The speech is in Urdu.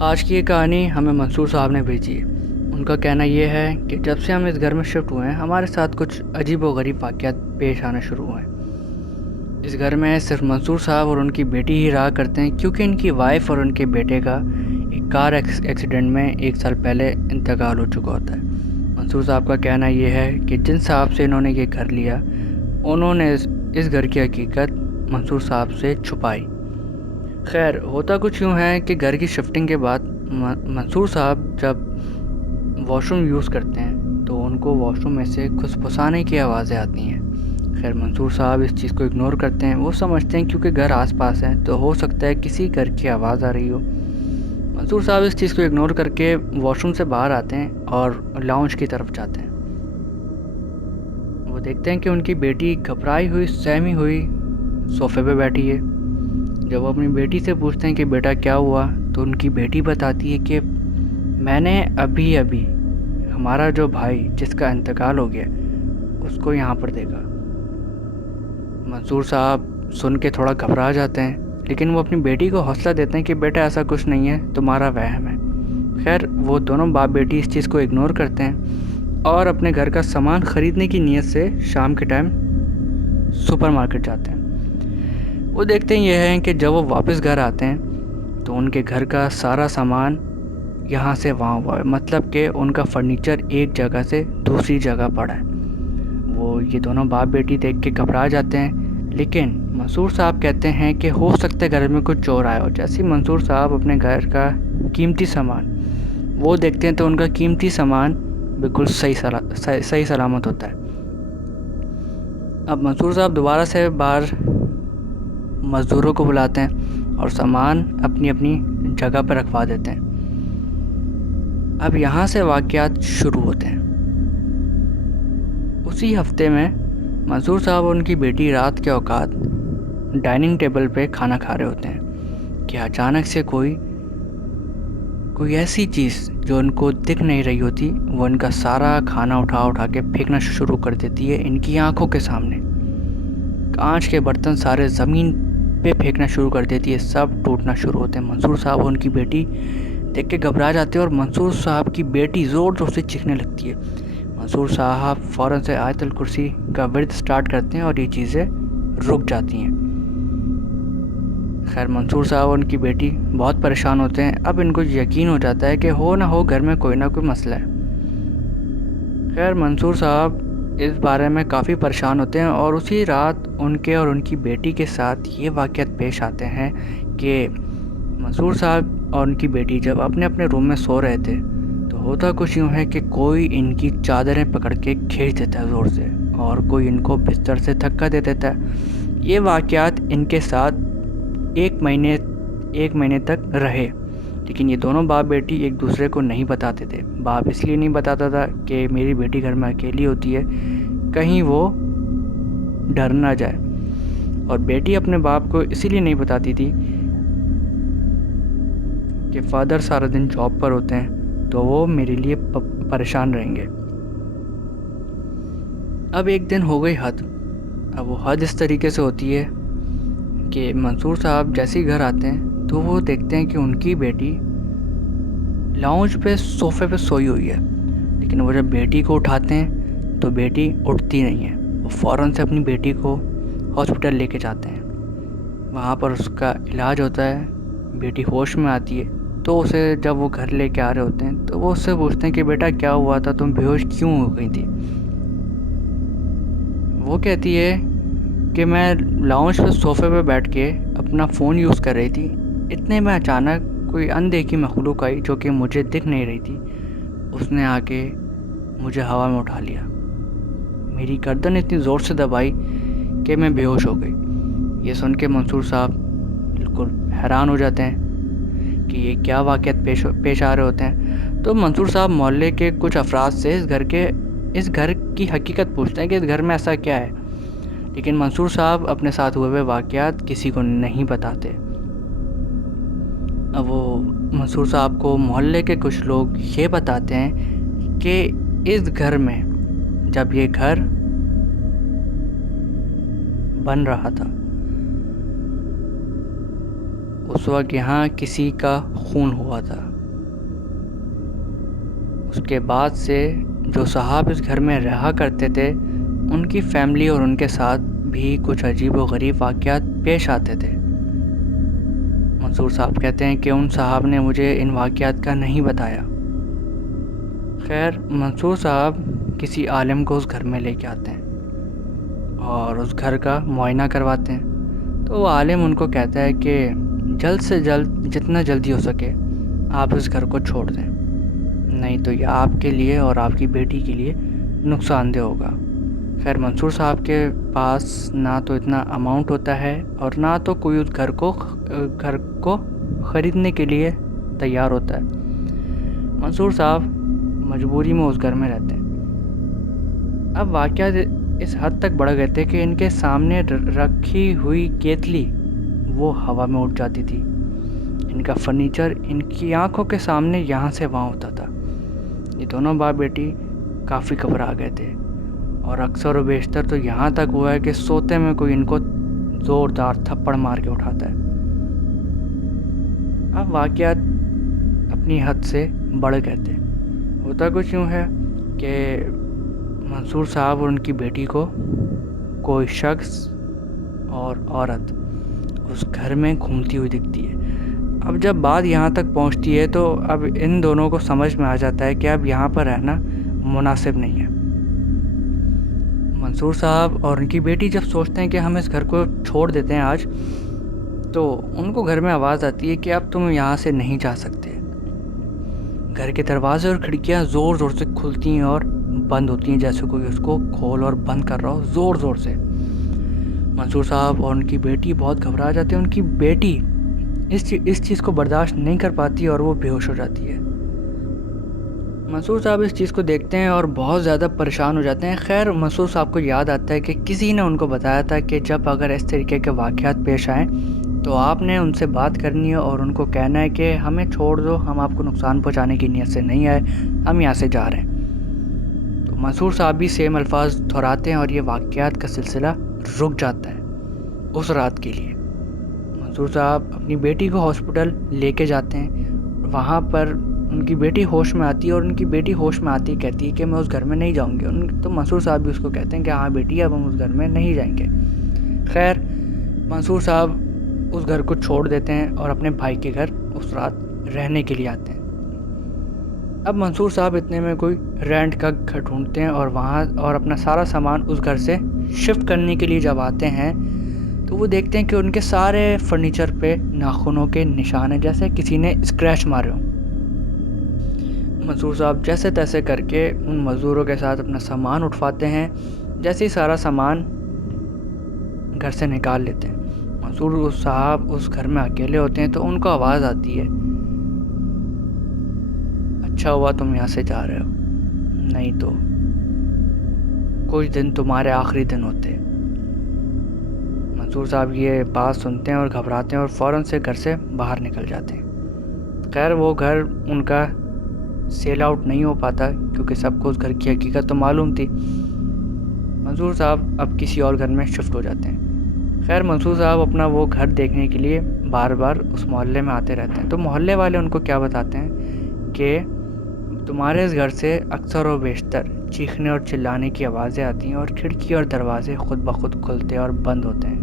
آج کی یہ کہانی ہمیں منصور صاحب نے بھیجی ہے۔ ان کا کہنا یہ ہے کہ جب سے ہم اس گھر میں شفٹ ہوئے ہیں ہمارے ساتھ کچھ عجیب و غریب واقعات پیش آنا شروع ہوئے ہیں۔ اس گھر میں صرف منصور صاحب اور ان کی بیٹی ہی رہا کرتے ہیں، کیونکہ ان کی وائف اور ان کے بیٹے کا ایک کار ایکسیڈنٹ میں 1 سال پہلے انتقال ہو چکا ہوتا ہے۔ منصور صاحب کا کہنا یہ ہے کہ جن صاحب سے انہوں نے یہ گھر لیا انہوں نے اس گھر کی حقیقت منصور صاحب سے چھپائی۔ خیر، ہوتا کچھ یوں ہے کہ گھر کی شفٹنگ کے بعد منصور صاحب جب واش روم یوز کرتے ہیں تو ان کو واش روم میں سے کھسپھسانے کی آوازیں آتی ہیں۔ خیر، منصور صاحب اس چیز کو اگنور کرتے ہیں۔ وہ سمجھتے ہیں کیونکہ گھر آس پاس ہے تو ہو سکتا ہے کسی گھر کی آواز آ رہی ہو۔ منصور صاحب اس چیز کو اگنور کر کے واش روم سے باہر آتے ہیں اور لاؤنج کی طرف جاتے ہیں۔ وہ دیکھتے ہیں کہ ان کی بیٹی گھبرائی ہوئی سہمی ہوئی صوفے پہ بیٹھی ہے۔ جب وہ اپنی بیٹی سے پوچھتے ہیں کہ بیٹا کیا ہوا، تو ان کی بیٹی بتاتی ہے کہ میں نے ابھی ہمارا جو بھائی جس کا انتقال ہو گیا اس کو یہاں پر دیکھا۔ منصور صاحب سن کے تھوڑا گھبرا جاتے ہیں، لیکن وہ اپنی بیٹی کو حوصلہ دیتے ہیں کہ بیٹا ایسا کچھ نہیں ہے، تمہارا وہم ہے۔ خیر، وہ دونوں باپ بیٹی اس چیز کو اگنور کرتے ہیں اور اپنے گھر کا سامان خریدنے کی نیت سے شام کے ٹائم سپر مارکیٹ جاتے ہیں۔ وہ دیکھتے ہیں یہ ہیں کہ جب وہ واپس گھر آتے ہیں تو ان کے گھر کا سارا سامان یہاں سے وہاں ہوا ہے، مطلب کہ ان کا فرنیچر ایک جگہ سے دوسری جگہ پڑا ہے۔ وہ یہ دونوں باپ بیٹی دیکھ کے گھبرا جاتے ہیں، لیکن منصور صاحب کہتے ہیں کہ ہو سکتا ہے گھر میں کچھ چور آیا ہو۔ جیسے منصور صاحب اپنے گھر کا قیمتی سامان وہ دیکھتے ہیں تو ان کا قیمتی سامان بالکل صحیح سلامت ہوتا ہے۔ اب منصور صاحب دوبارہ سے باہر مزدوروں کو بلاتے ہیں اور سامان اپنی اپنی جگہ پر رکھوا دیتے ہیں۔ اب یہاں سے واقعات شروع ہوتے ہیں۔ اسی ہفتے میں منصور صاحب اور ان کی بیٹی رات کے اوقات ڈائننگ ٹیبل پہ کھانا کھا رہے ہوتے ہیں کہ اچانک سے کوئی ایسی چیز جو ان کو دکھ نہیں رہی ہوتی وہ ان کا سارا کھانا اٹھا کے پھینکنا شروع کر دیتی ہے ان کی آنکھوں کے سامنے۔ کانچ کے برتن سارے زمین پہ پھینکنا شروع کر دیتی ہے، سب ٹوٹنا شروع ہوتے ہیں۔ منصور صاحب اور ان کی بیٹی دیکھ کے گھبرا جاتے ہیں اور منصور صاحب کی بیٹی زور زور سے چیخنے لگتی ہے۔ منصور صاحب فوراً سے آیت الکرسی کا ورد سٹارٹ کرتے ہیں اور یہ چیزیں رک جاتی ہیں۔ خیر، منصور صاحب اور ان کی بیٹی بہت پریشان ہوتے ہیں۔ اب ان کو یقین ہو جاتا ہے کہ ہو نہ ہو گھر میں کوئی نہ کوئی مسئلہ ہے۔ خیر، منصور صاحب اس بارے میں کافی پریشان ہوتے ہیں اور اسی رات ان کے اور ان کی بیٹی کے ساتھ یہ واقعات پیش آتے ہیں کہ منصور صاحب اور ان کی بیٹی جب اپنے اپنے روم میں سو رہے تھے تو ہوتا کچھ یوں ہے کہ کوئی ان کی چادریں پکڑ کے کھینچ دیتا ہے زور سے، اور کوئی ان کو بستر سے دھکا دے دیتا ہے۔ یہ واقعات ان کے ساتھ ایک مہینے تک رہے، لیکن یہ دونوں باپ بیٹی ایک دوسرے کو نہیں بتاتے تھے۔ باپ اس لیے نہیں بتاتا تھا کہ میری بیٹی گھر میں اکیلی ہوتی ہے، کہیں وہ ڈر نہ جائے، اور بیٹی اپنے باپ کو اسی لیے نہیں بتاتی تھی کہ فادر سارا دن جاب پر ہوتے ہیں تو وہ میرے لیے پریشان رہیں گے۔ اب ایک دن ہو گئی حد۔ اب وہ حد اس طریقے سے ہوتی ہے کہ منصور صاحب جیسے ہی گھر آتے ہیں تو وہ دیکھتے ہیں کہ ان کی بیٹی لاؤنج پہ صوفے پہ سوئی ہوئی ہے، لیکن وہ جب بیٹی کو اٹھاتے ہیں تو بیٹی اٹھتی نہیں ہے۔ وہ فوراً سے اپنی بیٹی کو ہاسپٹل لے کے جاتے ہیں۔ وہاں پر اس کا علاج ہوتا ہے، بیٹی ہوش میں آتی ہے، تو اسے جب وہ گھر لے کے آ رہے ہوتے ہیں تو وہ اس سے پوچھتے ہیں کہ بیٹا کیا ہوا تھا، تم بے ہوش کیوں ہو گئی تھی؟ وہ کہتی ہے کہ میں لاؤنج پہ صوفے پہ بیٹھ کے اپنا فون یوز کر رہی تھی، اتنے میں اچانک کوئی اندیکھی مخلوق آئی جو کہ مجھے دکھ نہیں رہی تھی، اس نے آ کے مجھے ہوا میں اٹھا لیا، میری گردن اتنی زور سے دبائی کہ میں بے ہوش ہو گئی۔ یہ سن کے منصور صاحب بالکل حیران ہو جاتے ہیں کہ یہ کیا واقعات پیش آ رہے ہوتے ہیں۔ تو منصور صاحب محلے کے کچھ افراد سے اس گھر کی حقیقت پوچھتے ہیں کہ اس گھر میں ایسا کیا ہے، لیکن منصور صاحب اپنے ساتھ ہوئے واقعات کسی کو نہیں بتاتے۔ اب وہ منصور صاحب کو محلے کے کچھ لوگ یہ بتاتے ہیں کہ اس گھر میں جب یہ گھر بن رہا تھا اس وقت یہاں کسی کا خون ہوا تھا۔ اس کے بعد سے جو صاحب اس گھر میں رہا کرتے تھے ان کی فیملی اور ان کے ساتھ بھی کچھ عجیب و غریب واقعات پیش آتے تھے۔ منصور صاحب کہتے ہیں کہ ان صاحب نے مجھے ان واقعات کا نہیں بتایا۔ خیر، منصور صاحب کسی عالم کو اس گھر میں لے کے آتے ہیں اور اس گھر کا معائنہ کرواتے ہیں، تو وہ عالم ان کو کہتا ہے کہ جلد سے جلد جتنا جلدی ہو سکے آپ اس گھر کو چھوڑ دیں، نہیں تو یہ آپ کے لیے اور آپ کی بیٹی کے لیے نقصان دہ ہوگا۔ خیر، منصور صاحب کے پاس نہ تو اتنا اماؤنٹ ہوتا ہے اور نہ تو کوئی اس گھر کو خریدنے کے لیے تیار ہوتا ہے۔ منصور صاحب مجبوری میں اس گھر میں رہتے ہیں۔ اب واقعات اس حد تک بڑھ گئے تھے کہ ان کے سامنے رکھی ہوئی کیتلی وہ ہوا میں اڑ جاتی تھی۔ ان کا فرنیچر ان کی آنکھوں کے سامنے یہاں سے وہاں ہوتا تھا۔ یہ دونوں باپ بیٹی کافی گھبرا گئے تھے اور اکثر و بیشتر تو یہاں تک ہوا ہے کہ سوتے میں کوئی ان کو زوردار تھپڑ مار کے اٹھاتا ہے۔ اب واقعات اپنی حد سے بڑھ گئے تھے۔ ہوتا کچھ یوں ہے کہ منصور صاحب اور ان کی بیٹی کو کوئی شخص اور عورت اس گھر میں گھومتی ہوئی دکھتی ہے۔ اب جب بات یہاں تک پہنچتی ہے تو اب ان دونوں کو سمجھ میں آ جاتا ہے کہ اب یہاں پر رہنا مناسب نہیں ہے۔ منصور صاحب اور ان کی بیٹی جب سوچتے ہیں کہ ہم اس گھر کو چھوڑ دیتے ہیں آج، تو ان کو گھر میں آواز آتی ہے کہ اب تم یہاں سے نہیں جا سکتے۔ گھر کے دروازے اور کھڑکیاں زور زور سے کھلتی ہیں اور بند ہوتی ہیں، جیسے کوئی اس کو کھول اور بند کر رہا ہو زور زور سے۔ منصور صاحب اور ان کی بیٹی بہت گھبرا جاتے ہیں۔ ان کی بیٹی اس چیز کو برداشت نہیں کر پاتی اور وہ بے ہوش ہو جاتی ہے۔ منصور صاحب اس چیز کو دیکھتے ہیں اور بہت زیادہ پریشان ہو جاتے ہیں۔ خیر، منصور صاحب کو یاد آتا ہے کہ کسی نے ان کو بتایا تھا کہ جب اگر اس طریقے کے واقعات پیش آئیں تو آپ نے ان سے بات کرنی ہے اور ان کو کہنا ہے کہ ہمیں چھوڑ دو، ہم آپ کو نقصان پہنچانے کی نیت سے نہیں آئے، ہم یہاں سے جا رہے ہیں۔ تو منصور صاحب بھی سیم الفاظ دہراتے ہیں اور یہ واقعات کا سلسلہ رک جاتا ہے اس رات کے لیے۔ منصور صاحب اپنی بیٹی کو ہاسپٹل لے کے جاتے ہیں۔ وہاں پر ان کی بیٹی ہوش میں آتی ہے اور ان کی بیٹی ہوش میں آتی کہتی ہے کہ میں اس گھر میں نہیں جاؤں گی۔ تو منصور صاحب بھی اس کو کہتے ہیں کہ ہاں بیٹی، اب ہم اس گھر میں نہیں جائیں گے۔ خیر، منصور صاحب اس گھر کو چھوڑ دیتے ہیں اور اپنے بھائی کے گھر اس رات رہنے کے لیے آتے ہیں۔ اب منصور صاحب اتنے میں کوئی رینٹ کا گھر ڈھونڈتے ہیں اور اپنا سارا سامان اس گھر سے شفٹ کرنے کے لیے جب آتے ہیں تو وہ دیکھتے ہیں کہ ان کے سارے فرنیچر پہ ناخنوں کے نشان ہیں، جیسے کسی نے اسکریچ مارے ہوں۔ منصور صاحب جیسے تیسے کر کے ان مزدوروں کے ساتھ اپنا سامان اٹھواتے ہیں۔ جیسے ہی سارا سامان گھر سے نکال لیتے ہیں، منصور صاحب اس گھر میں اکیلے ہوتے ہیں تو ان کو آواز آتی ہے، اچھا ہوا تم یہاں سے جا رہے ہو، نہیں تو کچھ دن تمہارے آخری دن ہوتے۔ منصور صاحب یہ بات سنتے ہیں اور گھبراتے ہیں اور فوراً سے گھر سے باہر نکل جاتے ہیں۔ خیر، وہ گھر ان کا سیل آؤٹ نہیں ہو پاتا کیونکہ سب کو اس گھر کی حقیقت تو معلوم تھی۔ منصور صاحب اب کسی اور گھر میں شفٹ ہو جاتے ہیں۔ خیر، منصور صاحب اپنا وہ گھر دیکھنے کے لیے بار بار اس محلے میں آتے رہتے ہیں۔ تو محلے والے ان کو کیا بتاتے ہیں کہ تمہارے اس گھر سے اکثر و بیشتر چیخنے اور چلانے کی آوازیں آتی ہیں اور کھڑکی اور دروازے خود بخود کھلتے اور بند ہوتے ہیں۔